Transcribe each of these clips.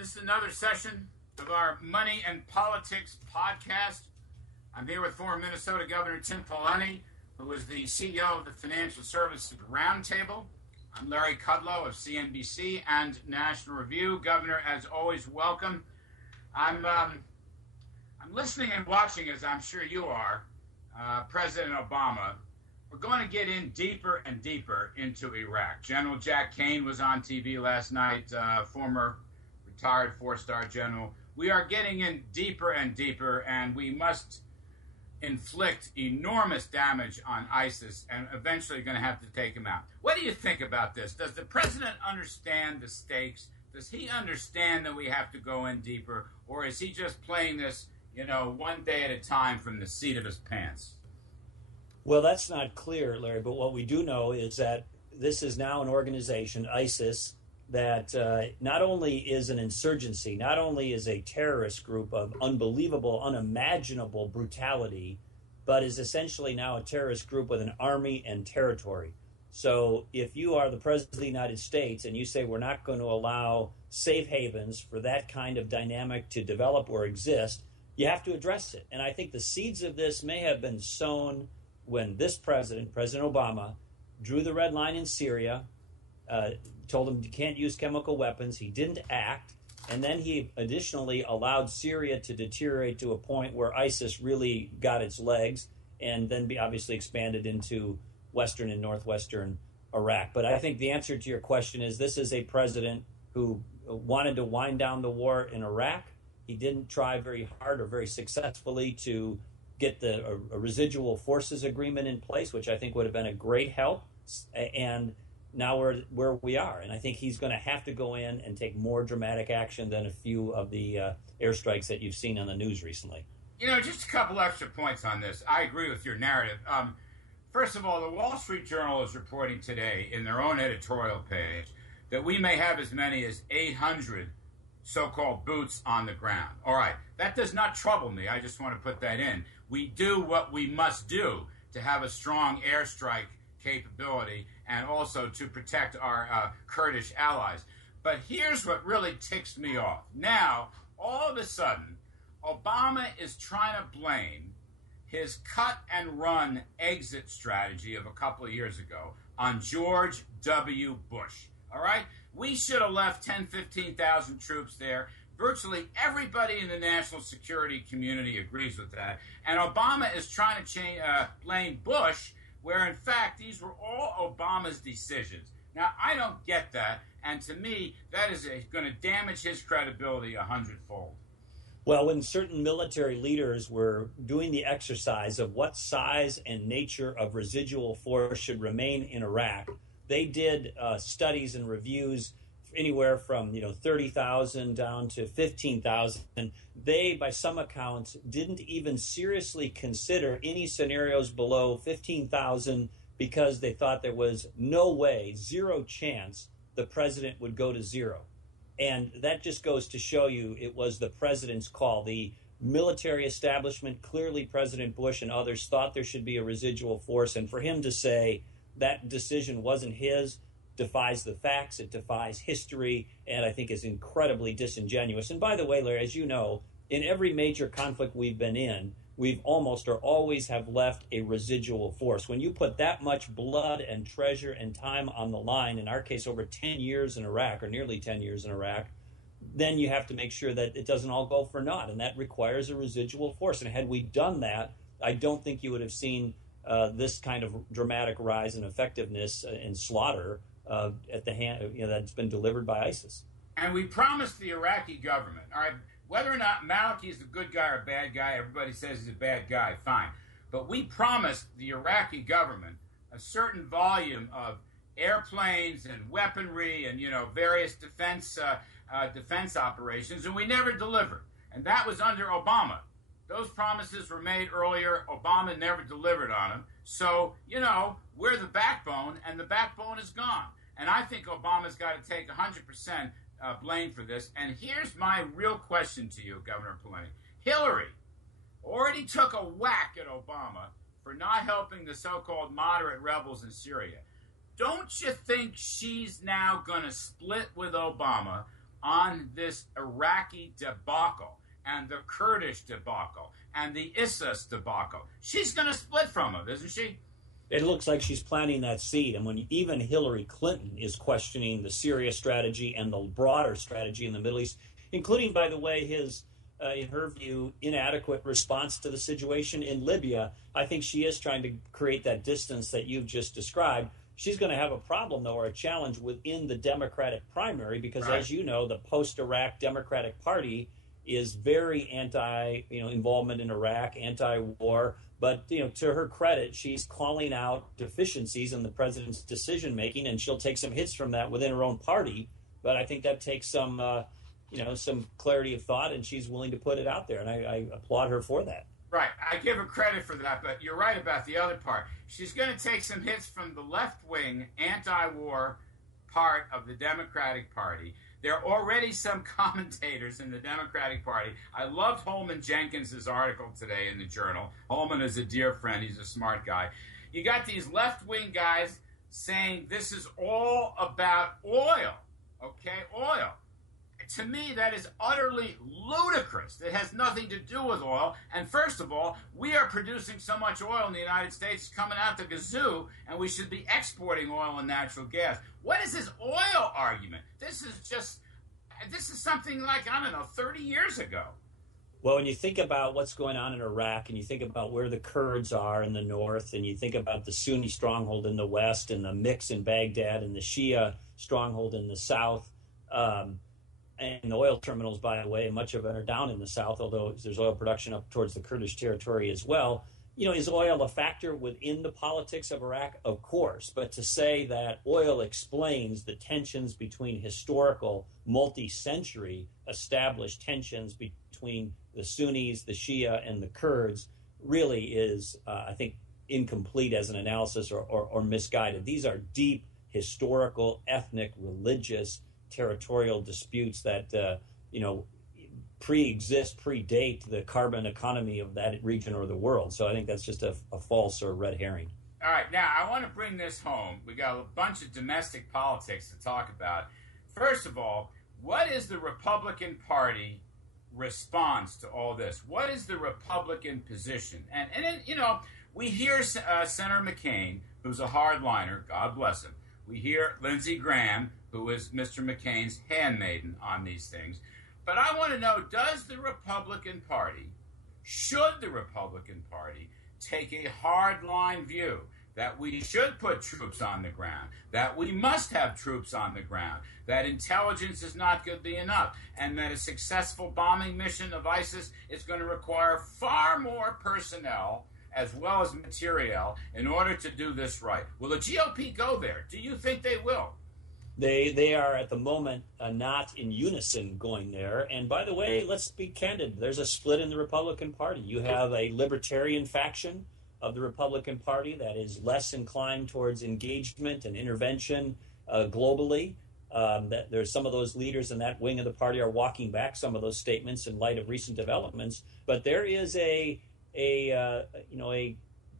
This is another session of our Money and Politics podcast. I'm here with former Minnesota Governor Tim Pawlenty, who is the CEO of the Financial Services Roundtable. I'm Larry Kudlow of CNBC and National Review. Governor, as always, welcome. I'm listening and watching, as I'm sure you are, President Obama. We're going to get in deeper and deeper into Iraq. General Jack Kane was on TV last night, former retired four-star general. We are getting in deeper and deeper, and we must inflict enormous damage on ISIS and eventually going to have to take him out. What do you think about this? Does the president understand the stakes? Does he understand that we have to go in deeper, or is he just playing this, one day at a time from the seat of his pants? Well, that's not clear, Larry, but what we do know is that this is now an organization, ISIS, that not only is an insurgency, not only is a terrorist group of unbelievable, unimaginable brutality, but is essentially now a terrorist group with an army and territory. So if you are the President of the United States and you say we're not going to allow safe havens for that kind of dynamic to develop or exist, you have to address it. And I think the seeds of this may have been sown when this president, President Obama, drew the red line in Syria, told him you can't use chemical weapons. He didn't act. And then he additionally allowed Syria to deteriorate to a point where ISIS really got its legs and then obviously expanded into western and northwestern Iraq. But I think the answer to your question is this is a president who wanted to wind down the war in Iraq. He didn't try very hard or very successfully to get a residual forces agreement in place, which I think would have been a great help. And now we're where we are. And I think he's going to have to go in and take more dramatic action than a few of the airstrikes that you've seen on the news recently. Just a couple extra points on this. I agree with your narrative. First of all, the Wall Street Journal is reporting today in their own editorial page that we may have as many as 800 so-called boots on the ground. All right, that does not trouble me. I just want to put that in. We do what we must do to have a strong airstrike capability and also to protect our Kurdish allies. But here's what really ticks me off. Now, all of a sudden, Obama is trying to blame his cut-and-run exit strategy of a couple of years ago on George W. Bush. All right? We should have left 10, 15,000 troops there. Virtually everybody in the national security community agrees with that. And Obama is trying to blame Bush, where in fact these were all Obama's decisions. Now, I don't get that, and to me, that is going to damage his credibility 100-fold. Well, when certain military leaders were doing the exercise of what size and nature of residual force should remain in Iraq, they did studies and reviews anywhere from 30,000 down to 15,000. They, by some accounts, didn't even seriously consider any scenarios below 15,000 because they thought there was no way, zero chance, the president would go to zero. And that just goes to show you it was the president's call. The military establishment, clearly President Bush and others, thought there should be a residual force. And for him to say that decision wasn't his defies the facts, it defies history, and I think is incredibly disingenuous. And by the way, Larry, as you know, in every major conflict we've been in, we've almost or always have left a residual force. When you put that much blood and treasure and time on the line, in our case over 10 years in Iraq, or nearly 10 years in Iraq, then you have to make sure that it doesn't all go for naught, and that requires a residual force. And had we done that, I don't think you would have seen this kind of dramatic rise in effectiveness and slaughter at the hand, that's been delivered by ISIS. And we promised the Iraqi government, all right, whether or not Maliki is a good guy or a bad guy, everybody says he's a bad guy, fine. But we promised the Iraqi government a certain volume of airplanes and weaponry and, various defense operations, and we never delivered. And that was under Obama. Those promises were made earlier. Obama never delivered on them. So, we're the backbone, and the backbone is gone. And I think Obama's got to take 100% blame for this. And here's my real question to you, Governor Pawlenty. Hillary already took a whack at Obama for not helping the so-called moderate rebels in Syria. Don't you think she's now going to split with Obama on this Iraqi debacle and the Kurdish debacle and the ISIS debacle. She's going to split from him, isn't she? It looks like she's planting that seed. And when even Hillary Clinton is questioning the Syria strategy and the broader strategy in the Middle East, including, by the way, his, in her view, inadequate response to the situation in Libya, I think she is trying to create that distance that you've just described. She's going to have a problem, though, or a challenge within the Democratic primary because, right, as you know, the post-Iraq Democratic Party is very involvement in Iraq, anti-war. But, to her credit, she's calling out deficiencies in the president's decision-making, and she'll take some hits from that within her own party. But I think that takes some clarity of thought, and she's willing to put it out there, and I applaud her for that. Right. I give her credit for that, but you're right about the other part. She's going to take some hits from the left-wing anti-war part of the Democratic Party. There are already some commentators in the Democratic Party. I loved Holman Jenkins' article today in the Journal. Holman is a dear friend. He's a smart guy. You got these left-wing guys saying this is all about oil, okay? Oil. To me, that is utterly ludicrous. It has nothing to do with oil. And first of all, we are producing so much oil in the United States, it's coming out the gazoo, and we should be exporting oil and natural gas. What is this oil argument? This is something like, 30 years ago. Well, when you think about what's going on in Iraq and you think about where the Kurds are in the north and you think about the Sunni stronghold in the west and the mix in Baghdad and the Shia stronghold in the south, and the oil terminals, by the way, much of it are down in the south, although there's oil production up towards the Kurdish territory as well. Is oil a factor within the politics of Iraq? Of course. But to say that oil explains the tensions between historical, multi-century established tensions between the Sunnis, the Shia, and the Kurds really is, I think, incomplete as an analysis or misguided. These are deep historical, ethnic, religious, territorial disputes that predate the carbon economy of that region or the world. So I think that's just a false or red herring. All right, now I want to bring this home. We got a bunch of domestic politics to talk about. First of all, what is the Republican Party response to all this? What is the Republican position? And we hear Senator McCain, who's a hardliner, God bless him. We hear Lindsey Graham, who is Mr. McCain's handmaiden on these things. But I want to know, should the Republican Party take a hardline view that we should put troops on the ground, that we must have troops on the ground, that intelligence is not going to be enough, and that a successful bombing mission of ISIS is going to require far more personnel as well as material in order to do this right? Will the GOP go there? Do you think they will? They are at the moment not in unison going there. And by the way, let's be candid. There's a split in the Republican Party. You have a libertarian faction of the Republican Party that is less inclined towards engagement and intervention globally. That there's some of those leaders in that wing of the party are walking back some of those statements in light of recent developments. But there is a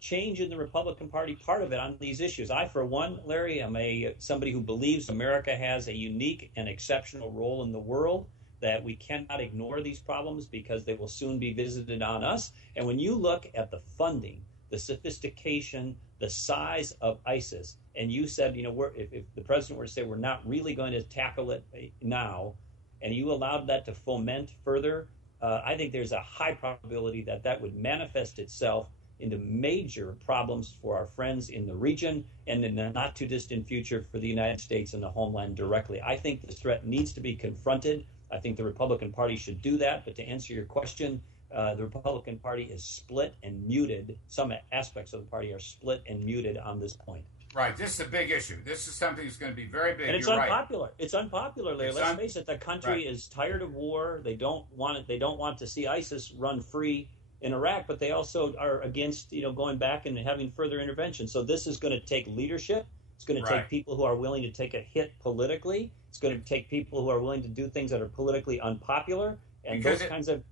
change in the Republican Party, part of it on these issues. I, for one, Larry, am somebody who believes America has a unique and exceptional role in the world, that we cannot ignore these problems because they will soon be visited on us. And when you look at the funding, the sophistication, the size of ISIS, and you said, if the president were to say we're not really going to tackle it now, and you allowed that to foment further, I think there's a high probability that that would manifest itself into major problems for our friends in the region and in the not too distant future for the United States and the homeland directly. I think this threat needs to be confronted. I think the Republican Party should do that. But to answer your question, the Republican Party is split and muted. Some aspects of the party are split and muted on this point. Right. This is a big issue. This is something that's going to be very big. And it's You're unpopular. Right. It's unpopular, Larry. Let's face it. The country is tired of war. They don't want it. They don't want to see ISIS run free in Iraq, but they also are against, going back and having further intervention. So this is going to take leadership. It's going to take people who are willing to take a hit politically. It's going to take people who are willing to do things that are politically unpopular. And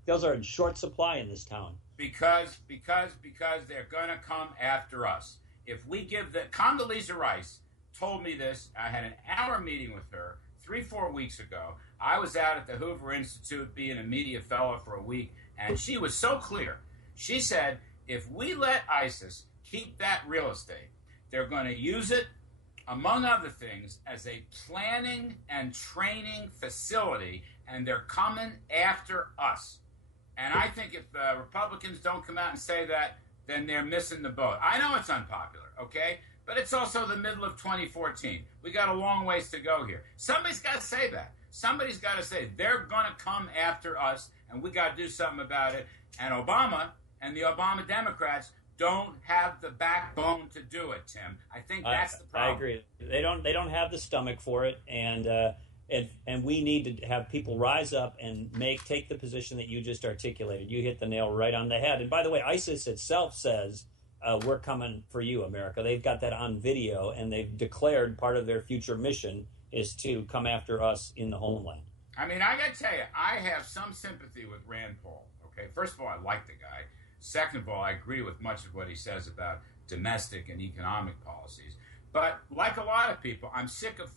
those are in short supply in this town. Because they're going to come after us. If we give Condoleezza Rice told me this. I had an hour meeting with her 3-4 weeks ago. I was out at the Hoover Institute being a media fellow for a week, and she was so clear. She said, if we let ISIS keep that real estate, they're going to use it, among other things, as a planning and training facility, and they're coming after us. And I think if Republicans don't come out and say that, then they're missing the boat. I know it's unpopular, okay? But it's also the middle of 2014. We got a long ways to go here. Somebody's got to say that. Somebody's got to say they're going to come after us, and we got to do something about it. And Obama and the Obama Democrats don't have the backbone to do it, Tim. I think that's the problem. I agree. They don't have the stomach for it, and we need to have people rise up and take the position that you just articulated. You hit the nail right on the head. And by the way, ISIS itself says, we're coming for you, America. They've got that on video, and they've declared part of their future mission is to come after us in the homeland. I mean, I got to tell you, I have some sympathy with Rand Paul. Okay, first of all, I like the guy. Second of all, I agree with much of what he says about domestic and economic policies. But like a lot of people, I'm sick of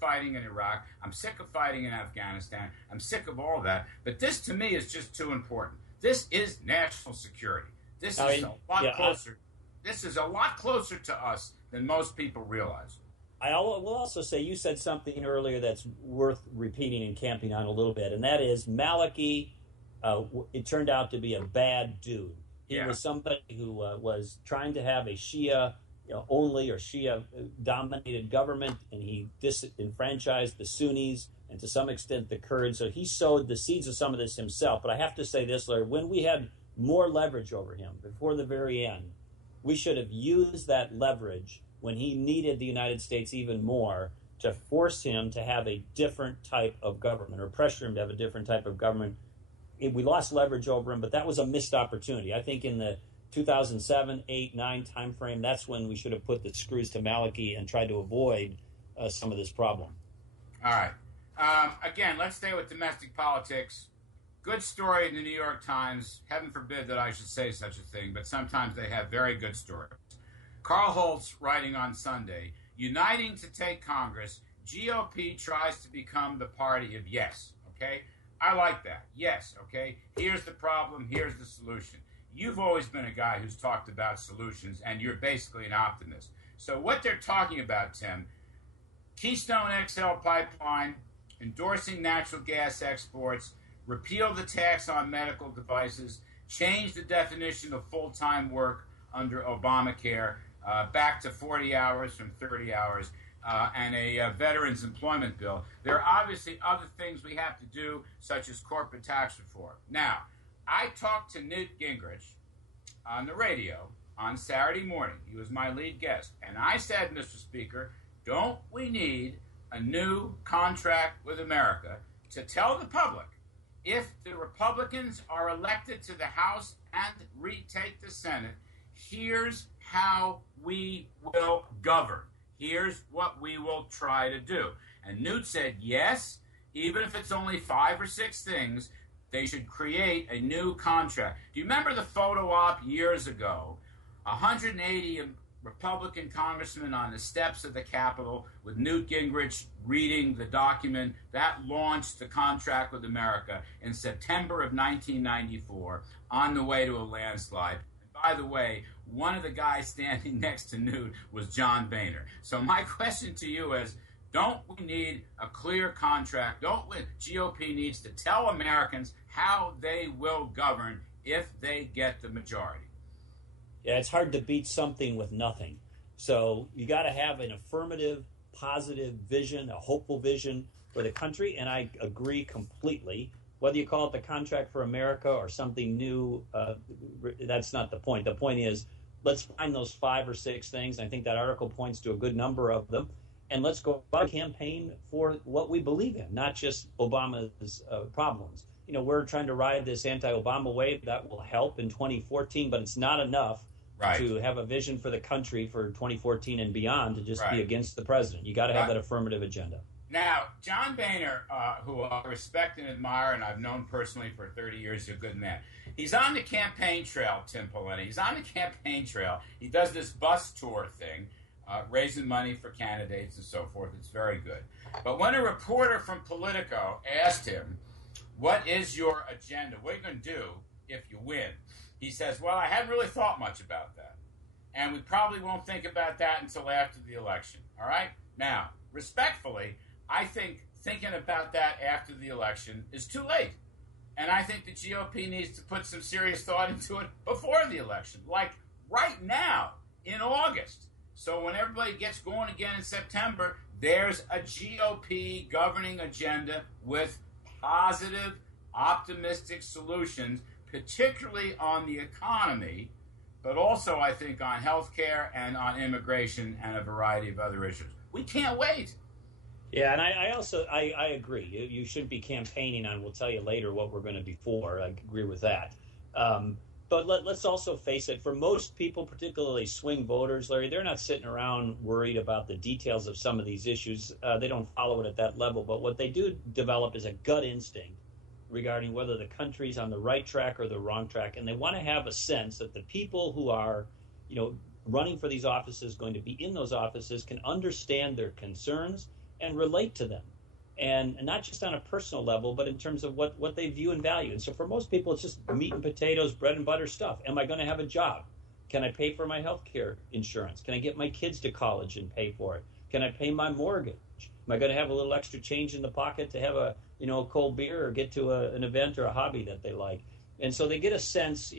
fighting in Iraq. I'm sick of fighting in Afghanistan. I'm sick of all that. But this, to me, is just too important. This is national security. This is a lot closer. This is a lot closer to us than most people realize. I will also say you said something earlier that's worth repeating and camping on a little bit, and that is Maliki. It turned out to be a bad dude. He was somebody who was trying to have a Shia only or Shia dominated government, and he disenfranchised the Sunnis and to some extent the Kurds. So he sowed the seeds of some of this himself. But I have to say this, Larry, when we had more leverage over him before the very end, we should have used that leverage when he needed the United States even more to force him to have a different type of government or pressure him to have a different type of government. We lost leverage over him, but that was a missed opportunity. I think in the 2007, 8, 9 timeframe, that's when we should have put the screws to Maliki and tried to avoid some of this problem. All right. Again, let's stay with domestic politics. Good story in the New York Times. Heaven forbid that I should say such a thing, but sometimes they have very good stories. Carl Holtz writing on Sunday, uniting to take Congress, GOP tries to become the party of yes, okay? I like that. Yes, okay? Here's the problem. Here's the solution. You've always been a guy who's talked about solutions, and you're basically an optimist. So what they're talking about, Tim, Keystone XL pipeline, endorsing natural gas exports, repeal the tax on medical devices, change the definition of full-time work under Obamacare, back to 40 hours from 30 hours, and a veterans employment bill. There are obviously other things we have to do, such as corporate tax reform. Now, I talked to Newt Gingrich on the radio on Saturday morning. He was my lead guest. And I said, Mr. Speaker, don't we need a new contract with America to tell the public if the Republicans are elected to the House and retake the Senate, here's how we will govern. Here's what we will try to do. And Newt said, yes, even if it's only 5 or 6 things, they should create a new contract. Do you remember the photo op years ago? 180 Republican congressmen on the steps of the Capitol with Newt Gingrich reading the document that launched the contract with America in September of 1994 on the way to a landslide. By the way, one of the guys standing next to Newt was John Boehner. So my question to you is, don't we need a clear contract? GOP needs to tell Americans how they will govern if they get the majority. Yeah, it's hard to beat something with nothing. So you got to have an affirmative, positive vision, a hopeful vision for the country, and I agree completely. Whether you call it the contract for America or something new, that's not the point. The point is, let's find those 5 or 6 things. I think that article points to a good number of them. And let's go about a campaign for what we believe in, not just Obama's problems. You know, we're trying to ride this anti-Obama wave. That will help in 2014, but it's not enough to have a vision for the country for 2014 and beyond to just be against the president. You got to have that affirmative agenda. Now, John Boehner, who I respect and admire, and I've known personally for 30 years, is a good man. He's on the campaign trail, Tim Pawlenty. He's on the campaign trail. He does this bus tour thing. raising money for candidates and so forth. It's very good. But when a reporter from Politico asked him, what is your agenda? What are you going to do if you win? He says, well, I hadn't really thought much about that. And we probably won't think about that until after the election. All right? Now, respectfully, I think thinking about that after the election is too late. And I think the GOP needs to put some serious thought into it before the election, like right now in August. So when everybody gets going again in September, there's a GOP governing agenda with positive, optimistic solutions, particularly on the economy, but also, I think, on health care and on immigration and a variety of other issues. We can't wait. Yeah, and I also agree. You shouldn't be campaigning on, we'll tell you later what we're going to be for. I agree with that. But let's also face it, for most people, particularly swing voters, Larry, they're not sitting around worried about the details of some of these issues. They don't follow it at that level. But what they do develop is a gut instinct regarding whether the country's on the right track or the wrong track. And they want to have a sense that the people who are, running for these offices, going to be in those offices, can understand their concerns and relate to them. And not just on a personal level, but in terms of what they view and value. And so for most people, it's just meat and potatoes, bread and butter stuff. Am I going to have a job? Can I pay for my health care insurance? Can I get my kids to college and pay for it? Can I pay my mortgage? Am I going to have a little extra change in the pocket to have a cold beer or get to an event or a hobby that they like? And so they get a sense,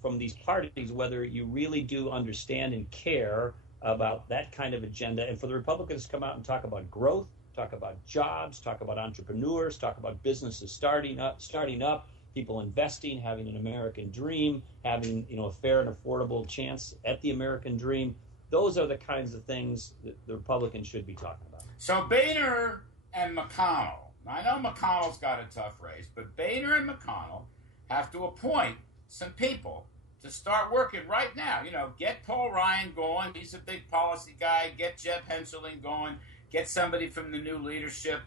from these parties, whether you really do understand and care about that kind of agenda. And for the Republicans to come out and talk about growth, talk about jobs, talk about entrepreneurs, talk about businesses starting up, people investing, having an American dream, having a fair and affordable chance at the American dream. Those are the kinds of things that the Republicans should be talking about. So Boehner and McConnell, I know McConnell's got a tough race, but Boehner and McConnell have to appoint some people to start working right now. Get Paul Ryan going. He's a big policy guy. Get Jeb Hensarling going. Get somebody from the new leadership,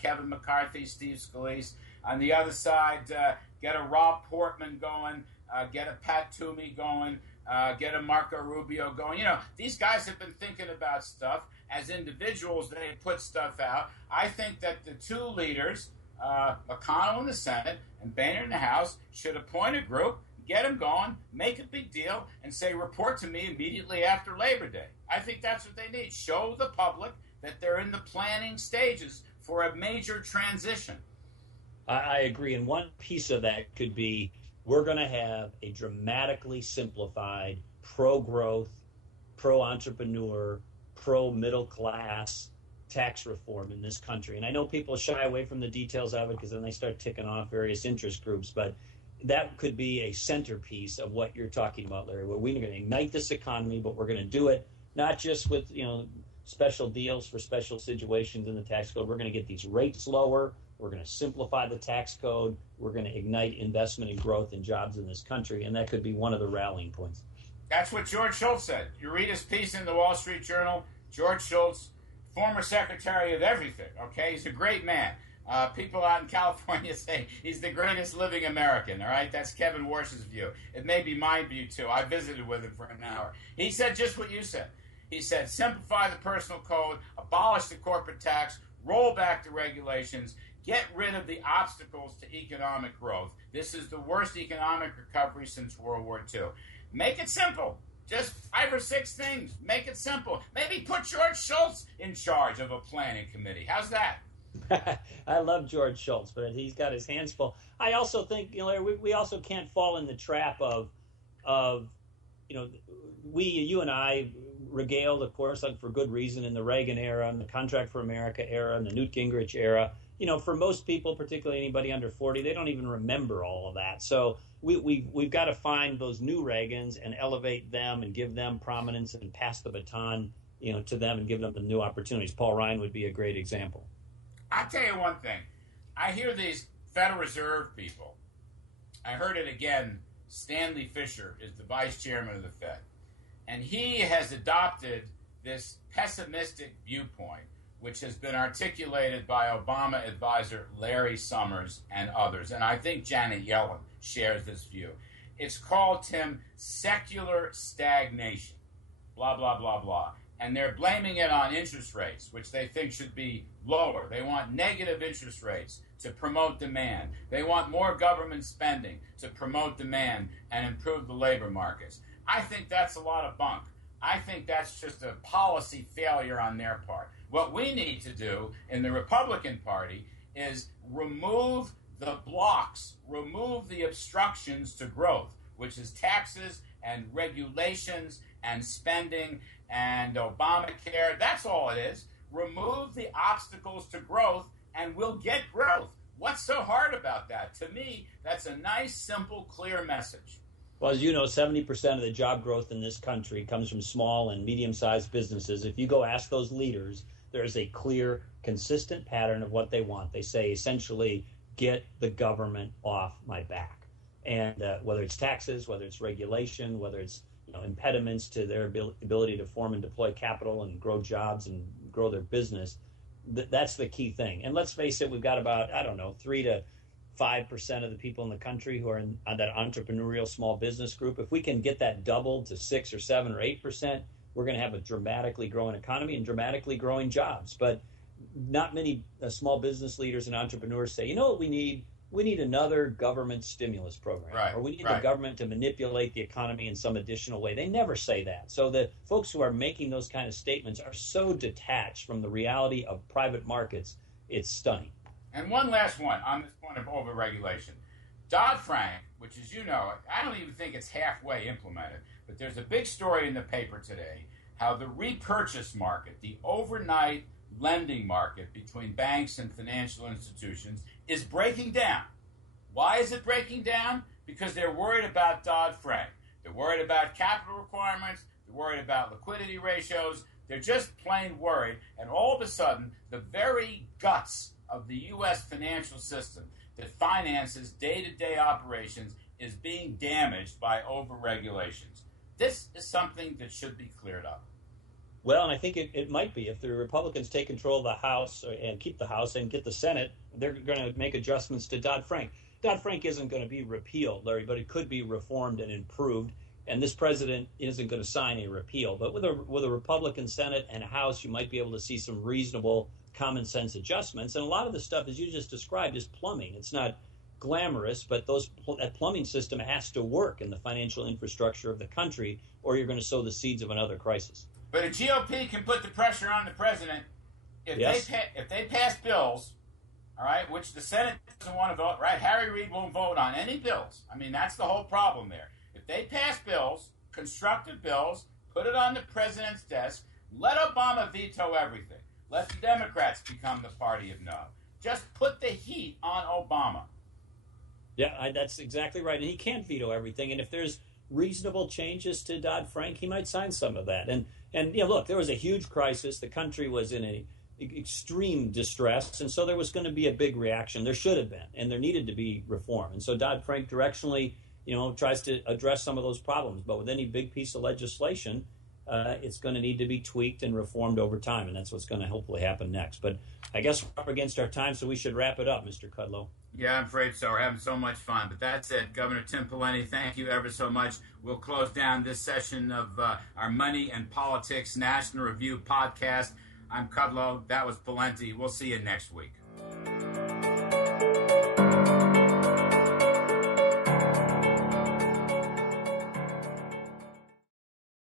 Kevin McCarthy, Steve Scalise. On the other side, get a Rob Portman going. Get a Pat Toomey going. Get a Marco Rubio going. These guys have been thinking about stuff. As individuals, they put stuff out. I think that the two leaders, McConnell in the Senate and Boehner in the House, should appoint a group, get them going, make a big deal, and say, report to me immediately after Labor Day. I think that's what they need. Show the public that they're in the planning stages for a major transition. I agree. And one piece of that could be, we're going to have a dramatically simplified pro-growth, pro-entrepreneur, pro-middle class tax reform in this country. And I know people shy away from the details of it because then they start ticking off various interest groups, but that could be a centerpiece of what you're talking about, Larry, where we're going to ignite this economy, but we're going to do it not just with, special deals for special situations in the tax code. We're going to get these rates lower. We're going to simplify the tax code. We're going to ignite investment and growth and jobs in this country, and that could be one of the rallying points. That's what George Shultz said. You read his piece in the Wall Street Journal. George Shultz, former secretary of everything, okay? He's a great man. People out in California say he's the greatest living American, all right? That's Kevin Warsh's view. It may be my view, too. I visited with him for an hour. He said just what you said. He said, simplify the personal code, abolish the corporate tax, roll back the regulations, get rid of the obstacles to economic growth. This is the worst economic recovery since World War II. Make it simple. Just 5 or 6 things. Make it simple. Maybe put George Shultz in charge of a planning committee. How's that? I love George Shultz, but he's got his hands full. I also think, we also can't fall in the trap of you and I regaled, of course, for good reason in the Reagan era and the Contract for America era and the Newt Gingrich era. For most people, particularly anybody under 40, they don't even remember all of that. So we've got to find those new Reagans and elevate them and give them prominence and pass the baton, to them and give them the new opportunities. Paul Ryan would be a great example. I'll tell you one thing. I hear these Federal Reserve people. I heard it again. Stanley Fischer is the vice chairman of the Fed. And he has adopted this pessimistic viewpoint, which has been articulated by Obama advisor Larry Summers and others. And I think Janet Yellen shares this view. It's called, Tim, secular stagnation. Blah, blah, blah, blah. and they're blaming it on interest rates, which they think should be lower. They want negative interest rates to promote demand. They want more government spending to promote demand and improve the labor markets. I think that's a lot of bunk. I think that's just a policy failure on their part. What we need to do in the Republican Party is remove the blocks, remove the obstructions to growth, which is taxes and regulations and spending and Obamacare. That's all it is. Remove the obstacles to growth and we'll get growth. What's so hard about that? To me, that's a nice, simple, clear message. Well, as you know, 70% of the job growth in this country comes from small and medium-sized businesses. If you go ask those leaders, there's a clear, consistent pattern of what they want. They say, essentially, get the government off my back. And whether it's taxes, whether it's regulation, whether it's impediments to their ability to form and deploy capital and grow jobs and grow their business, that's the key thing. And let's face it, we've got about, 3 to 5% of the people in the country who are in that entrepreneurial small business group. If we can get that doubled to 6 or 7 or 8%, we're going to have a dramatically growing economy and dramatically growing jobs. But not many small business leaders and entrepreneurs say, you know what we need? We need another government stimulus program, right, or we need the government to manipulate the economy in some additional way. They never say that. So the folks who are making those kind of statements are so detached from the reality of private markets, it's stunning. And one last one on this point of overregulation. Dodd-Frank, which, as you know, I don't even think it's halfway implemented, but there's a big story in the paper today how the repurchase market, the overnight lending market between banks and financial institutions, is breaking down. Why is it breaking down? Because they're worried about Dodd-Frank. They're worried about capital requirements. They're worried about liquidity ratios. They're just plain worried. And all of a sudden, the very guts of the U.S. financial system that finances day-to-day operations is being damaged by overregulations. This is something that should be cleared up. Well, and I think it might be. If the Republicans take control of the House and keep the House and get the Senate, they're going to make adjustments to Dodd-Frank. Dodd-Frank isn't going to be repealed, Larry, but it could be reformed and improved. And this president isn't going to sign a repeal. But with a Republican Senate and a House, you might be able to see some reasonable common sense adjustments. And a lot of the stuff, as you just described, is plumbing. It's not glamorous, but that plumbing system has to work in the financial infrastructure of the country, or you're going to sow the seeds of another crisis. But a GOP can put the pressure on the president if they pass bills, all right, which the Senate doesn't want to vote, right? Harry Reid won't vote on any bills. I mean, that's the whole problem there. If they pass bills, constructive bills, put it on the president's desk, let Obama veto everything. Let the Democrats become the party of no. Just put the heat on Obama. Yeah, that's exactly right. And he can't veto everything. And if there's reasonable changes to Dodd-Frank, he might sign some of that. And look, there was a huge crisis. The country was in extreme distress, and so there was going to be a big reaction. There should have been, and there needed to be reform. And so Dodd-Frank directionally, tries to address some of those problems. But with any big piece of legislation, it's going to need to be tweaked and reformed over time, and that's what's going to hopefully happen next. But I guess we're up against our time, so we should wrap it up, Mr. Kudlow. Yeah, I'm afraid so. We're having so much fun. But that's it. Governor Tim Pawlenty, thank you ever so much. We'll close down this session of our Money and Politics National Review podcast. I'm Kudlow. That was Pawlenty. We'll see you next week.